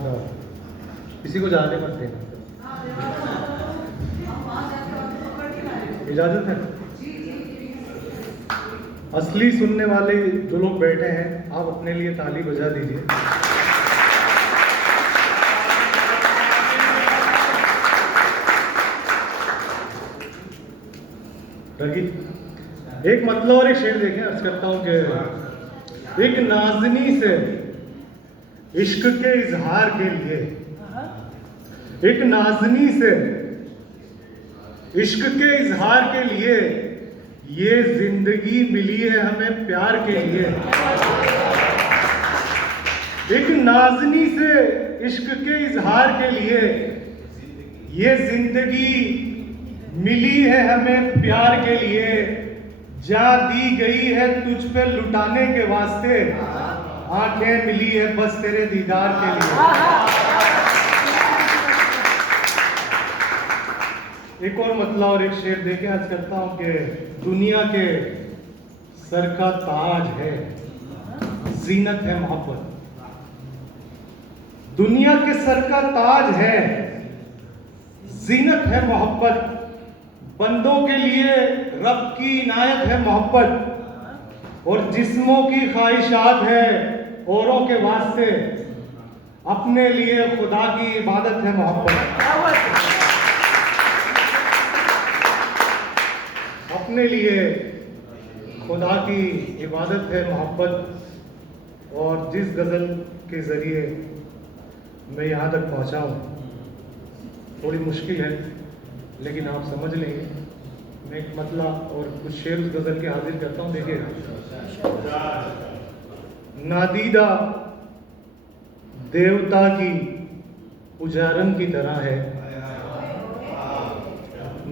आदाब। किसी को जाने मत देना, इजाजत है। असली सुनने वाले जो लोग बैठे हैं, आप अपने लिए ताली बजा दीजिए। रगी एक मतलब और एक शेर देखें। अर्ज करता हूं कि एक नाज़नी से इश्क के इजहार के लिए, एक नाज़नी से इश्क के इजहार के लिए ये जिंदगी मिली है हमें प्यार के लिए। एक नाज़नी से इश्क के इजहार के लिए ये जिंदगी मिली है हमें प्यार के लिए। जा दी गई है तुझ पे लुटाने के वास्ते, आंखें मिली है बस तेरे दीदार के लिए। एक और मतलब और एक शेर देके आज करता हूं कि दुनिया के सर का ताज है जीनत है मोहब्बत। दुनिया के सर का ताज है जीनत है मोहब्बत। बंदों के लिए रब की इनायत है मोहब्बत, और जिस्मों की ख्वाहिशात है औरों के वास्ते, अपने लिए खुदा की इबादत है मोहब्बत। अपने लिए खुदा की इबादत है मोहब्बत। और जिस गज़ल के ज़रिए मैं यहाँ तक पहुँचा हूँ, थोड़ी मुश्किल है लेकिन आप समझ लेंगे। मैं एक मतलब और कुछ शेर उस गज़ल के हाजिर करता हूँ, देखिएगा। नादीदा देवता की पुजारन की तरह है।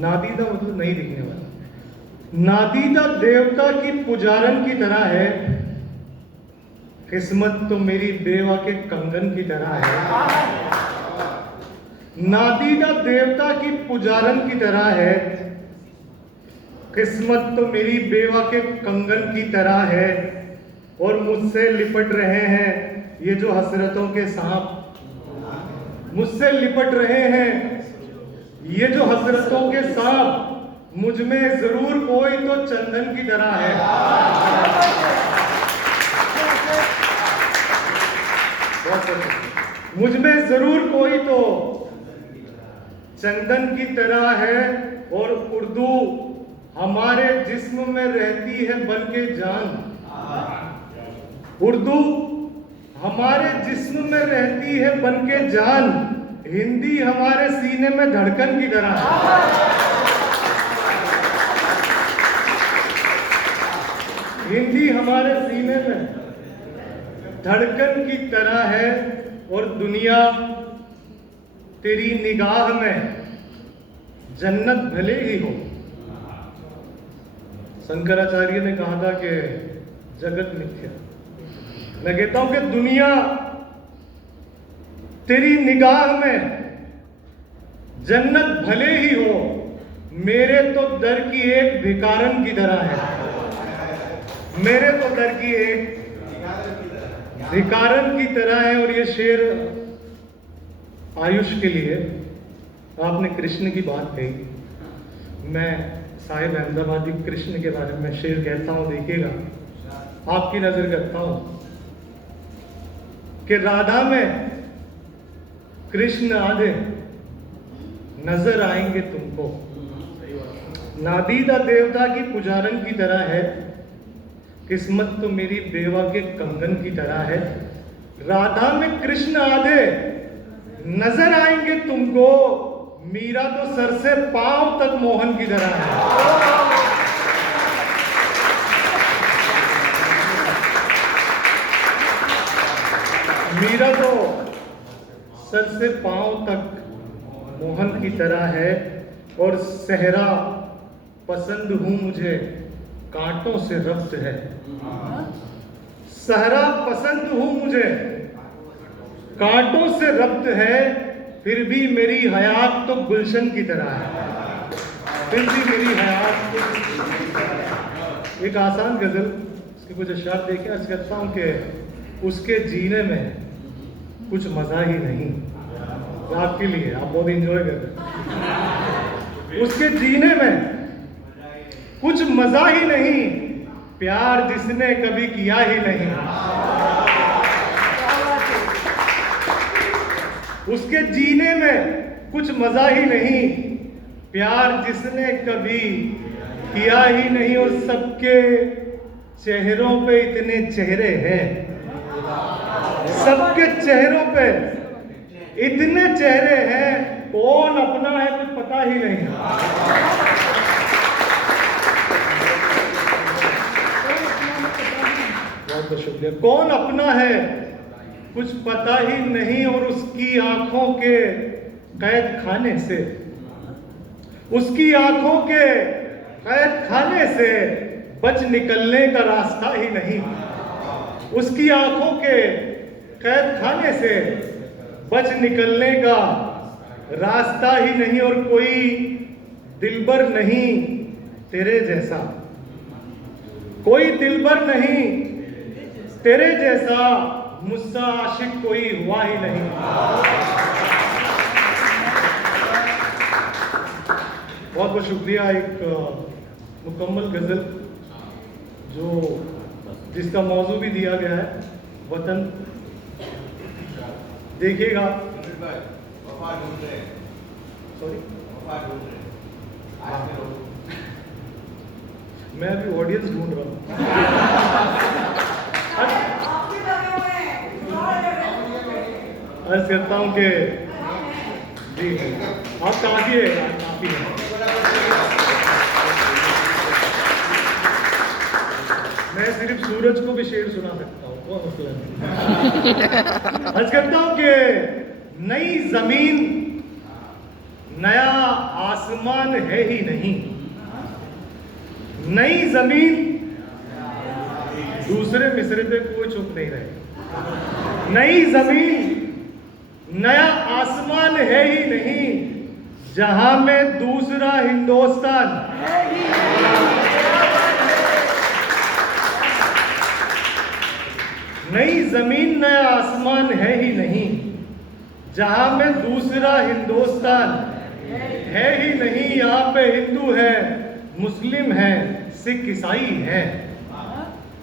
नादीदा मतलब नहीं दिखने वाला। नादीदा देवता की पुजारन की तरह है, किस्मत तो मेरी बेवा के कंगन की तरह है। नादीदा देवता की पुजारन की तरह है, किस्मत तो मेरी बेवा के कंगन की तरह है। और मुझसे लिपट रहे हैं ये जो हसरतों के सांप, मुझसे लिपट रहे हैं ये जो हसरतों के सांप। मुझ में जरूर कोई तो चंदन की तरह है। मुझ में जरूर कोई तो चंदन की तरह है। और उर्दू हमारे जिस्म में रहती है बल्कि जान। उर्दू हमारे जिस्म में रहती है बल्कि जान। हिंदी हमारे सीने में धड़कन की तरह है। हिंदी हमारे सीने में धड़कन की तरह है। और दुनिया तेरी निगाह में जन्नत भले ही हो। शंकराचार्य ने कहा था कि जगत मिथ्या। मैं कहता हूं कि दुनिया तेरी निगाह में जन्नत भले ही हो, मेरे तो दर की एक भिखारन की तरह है। मेरे तो दर की एक भिखारन की तरह है। और ये शेर आयुष के लिए, आपने कृष्ण की बात कही। मैं साहिब अहमदाबादी कृष्ण के बारे में शेर कहता हूं, देखिएगा। आपकी नजर करता हूं कि राधा में कृष्ण आधे नजर आएंगे तुमको। नादीदा देवता की पुजारन की तरह है, किस्मत तो मेरी बेवा के कंगन की तरह है। राधा में कृष्ण आधे नजर आएंगे तुमको, मीरा तो सर से पांव तक मोहन की तरह है। मीरा तो सर से पांव तक मोहन की तरह है। और सहरा पसंद हूं मुझे कांटों से रब्त है। सहरा पसंद हूं मुझे कांटों से रब्त है, फिर भी मेरी हयात तो गुलशन की तरह है। फिर भी मेरी हयात तो। एक आसान गजल, इसके कुछ अशआर देखें। अर्ज करता हूं कि उसके जीने में कुछ मजा ही नहीं। आपके लिए, आप बहुत एंजॉय कर रहे हैं। उसके जीने में कुछ मजा ही नहीं, प्यार जिसने कभी किया ही नहीं। उसके जीने में कुछ मजा ही नहीं, प्यार जिसने कभी किया ही नहीं। और सबके चेहरों पे इतने चेहरे हैं, सबके चेहरों पे इतने चेहरे हैं, कौन अपना है कुछ पता ही नहीं। बहुत बहुत शुक्रिया। कौन अपना है कुछ पता ही नहीं, और उसकी आंखों के कैद खाने से, उसकी आंखों के कैद खाने से बच निकलने का रास्ता ही नहीं। उसकी आंखों के कैद खाने से बच निकलने का रास्ता ही नहीं। और कोई दिलबर नहीं तेरे जैसा, कोई दिलबर नहीं तेरे जैसा, मुझसा आशिक कोई हुआ ही नहीं। बहुत बहुत शुक्रिया। एक मुकम्मल गजल जो जिसका मौजू भी दिया गया है वतन। देखिएगा, सॉरी मैं अभी ऑडियंस ढूंढ रहा हूँ। अर्ज करता हूँ कि जी आप काफी है, काफी है। मैं सिर्फ सूरज को भी शेर सुना सकता हूँ, कोई मसला नहीं। अर्ज करता हूँ कि नई जमीन नया आसमान है ही नहीं, नई जमीन। दूसरे मिसरे पे कोई चुप नहीं रहे। नई जमीन नया आसमान है ही नहीं, जहां में दूसरा हिंदुस्तान है ही नई जमीन नया आसमान है ही नहीं, जहां में दूसरा हिंदुस्तान है ही नहीं। यहाँ पे हिंदू है, मुस्लिम है, सिख ईसाई है।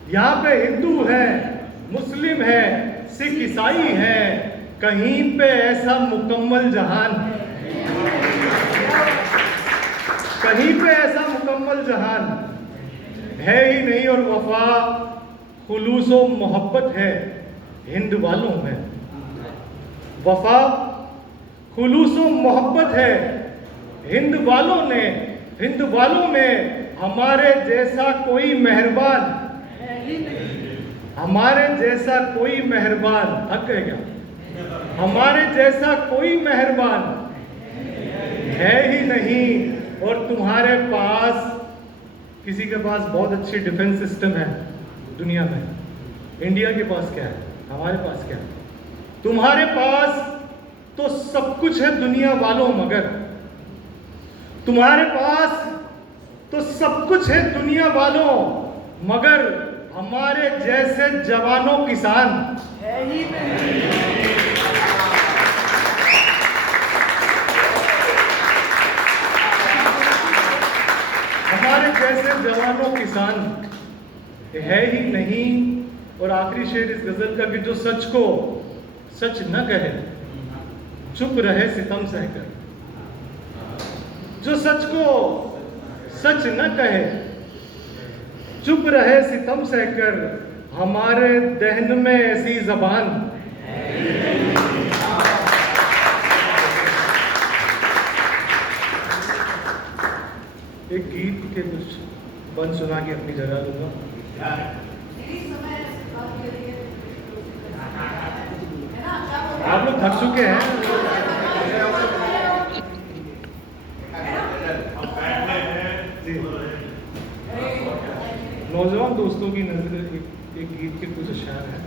यहाँ पे हिंदू है, मुस्लिम है, सिख ईसाई है। कहीं पे ऐसा मुकम्मल जहान, कहीं पे ऐसा मुकम्मल जहान है ही नहीं। और वफा खुलूस व मोहब्बत है हिंद वालों में, वफा खुलूस व मोहब्बत है हिंद वालों ने, हिंद वालों में। हमारे जैसा कोई मेहरबान, हमारे जैसा कोई मेहरबान, हक है क्या? हमारे जैसा कोई मेहरबान है ही नहीं। और तुम्हारे पास, किसी के पास बहुत अच्छी डिफेंस सिस्टम है दुनिया में, इंडिया के पास क्या है, हमारे पास क्या है? तुम्हारे पास तो सब कुछ है दुनिया वालों, मगर तुम्हारे पास तो सब कुछ है दुनिया वालों, मगर हमारे जैसे जवानों किसान है ही नहीं। हमारे जैसे जवानों किसान है ही नहीं। और आखिरी शेर इस गजल का कि जो सच को सच न कहे, चुप रहे सितम सहकर। जो सच को सच न कहे, चुप रहे सितम सहकर। हमारे दहन में ऐसी जबान एक गीत के कुछ बंद सुना के अपनी जगह लूंगा। आप लोग थक चुके हैं। जी, नौजवान दोस्तों की नजर एक गीत के कुछ अशार हैं,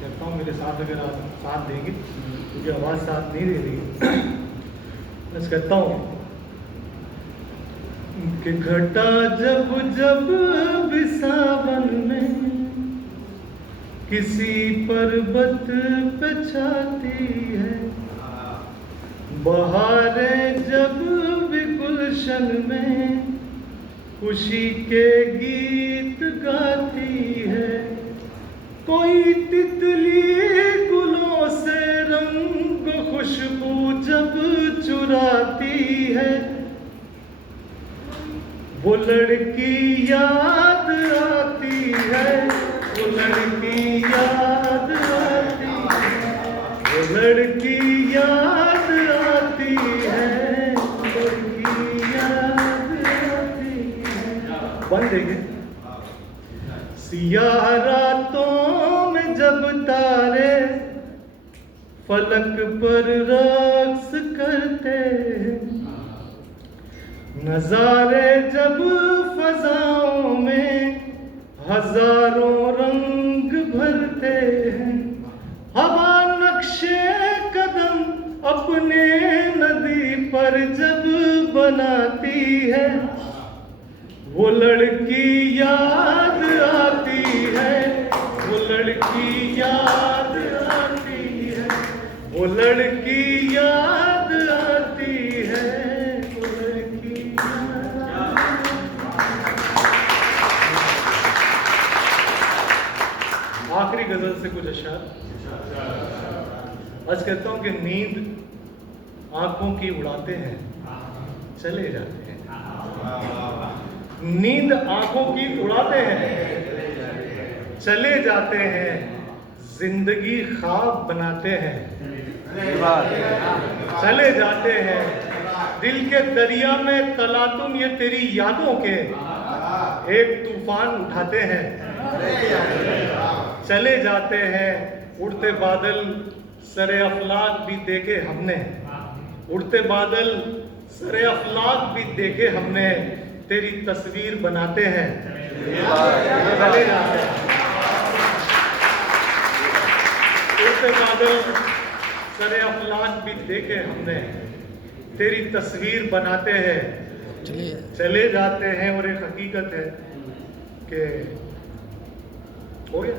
कहता हूँ मेरे साथ अगर आप साथ देंगे, क्योंकि आवाज़ साथ नहीं दे रही। बस कहता हूँ कि घटा जब जब भी सावन में किसी पर्वत पे छाती है बहारें जब भी गुलशन में खुशी के गीत गाती है। कोई तितली गुलों से रंग खुशबू जब चुराती है, वो लड़की याद आती है, वो लड़की याद आती है, वो लड़की याद आती है, लड़की याद आती है। बंद देंगे। सियाह रातों में जब तारे फलक पर रक्स करते हैं, नजारे जब फजाओं में हजारों रंग भरते हैं, हवा नक्शे कदम अपने नदी पर जब बनाती है, वो लड़की याद आती है, वो लड़की याद आती है, वो लड़की याद आती है, वो लड़की आखिरी गजल से कुछ अशआर। आज कहता हूं कि नींद आंखों की उड़ाते हैं चले जाते हैं, नींद आंखों की उड़ाते हैं चले जाते हैं, जिंदगी ख्वाब बनाते हैं चले जाते हैं, दिल के दरिया में तलातुम ये तेरी यादों के एक तूफान उठाते हैं चले जाते हैं। उड़ते बादल सरे अफलाक भी देखे हमने, उड़ते बादल सरे अफलाक भी देखे हमने, तेरी तस्वीर बनाते हैं चले जाते हैं। उड़ते बादल सरे अफलाक भी देखे हमने, तेरी तस्वीर बनाते हैं चले जाते हैं। और एक हकीकत है कि हो गया,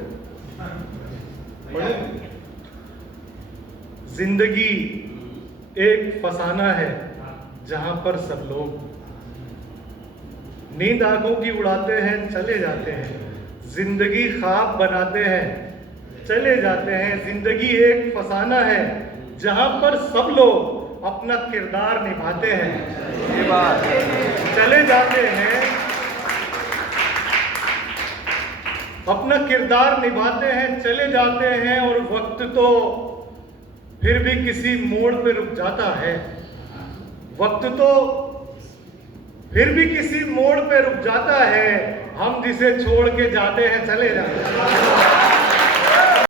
जिंदगी एक फसाना है जहां पर सब लोग नींद आंखों की उड़ाते हैं चले जाते हैं, जिंदगी ख्वाब बनाते हैं चले जाते हैं। जिंदगी एक फसाना है जहां पर सब लोग अपना किरदार निभाते हैं चले जाते हैं, अपना किरदार निभाते हैं चले जाते हैं। और वक्त तो फिर भी किसी मोड़ पे रुक जाता है, वक्त तो फिर भी किसी मोड़ पे रुक जाता है, हम जिसे छोड़ के जाते हैं चले जाते हैं।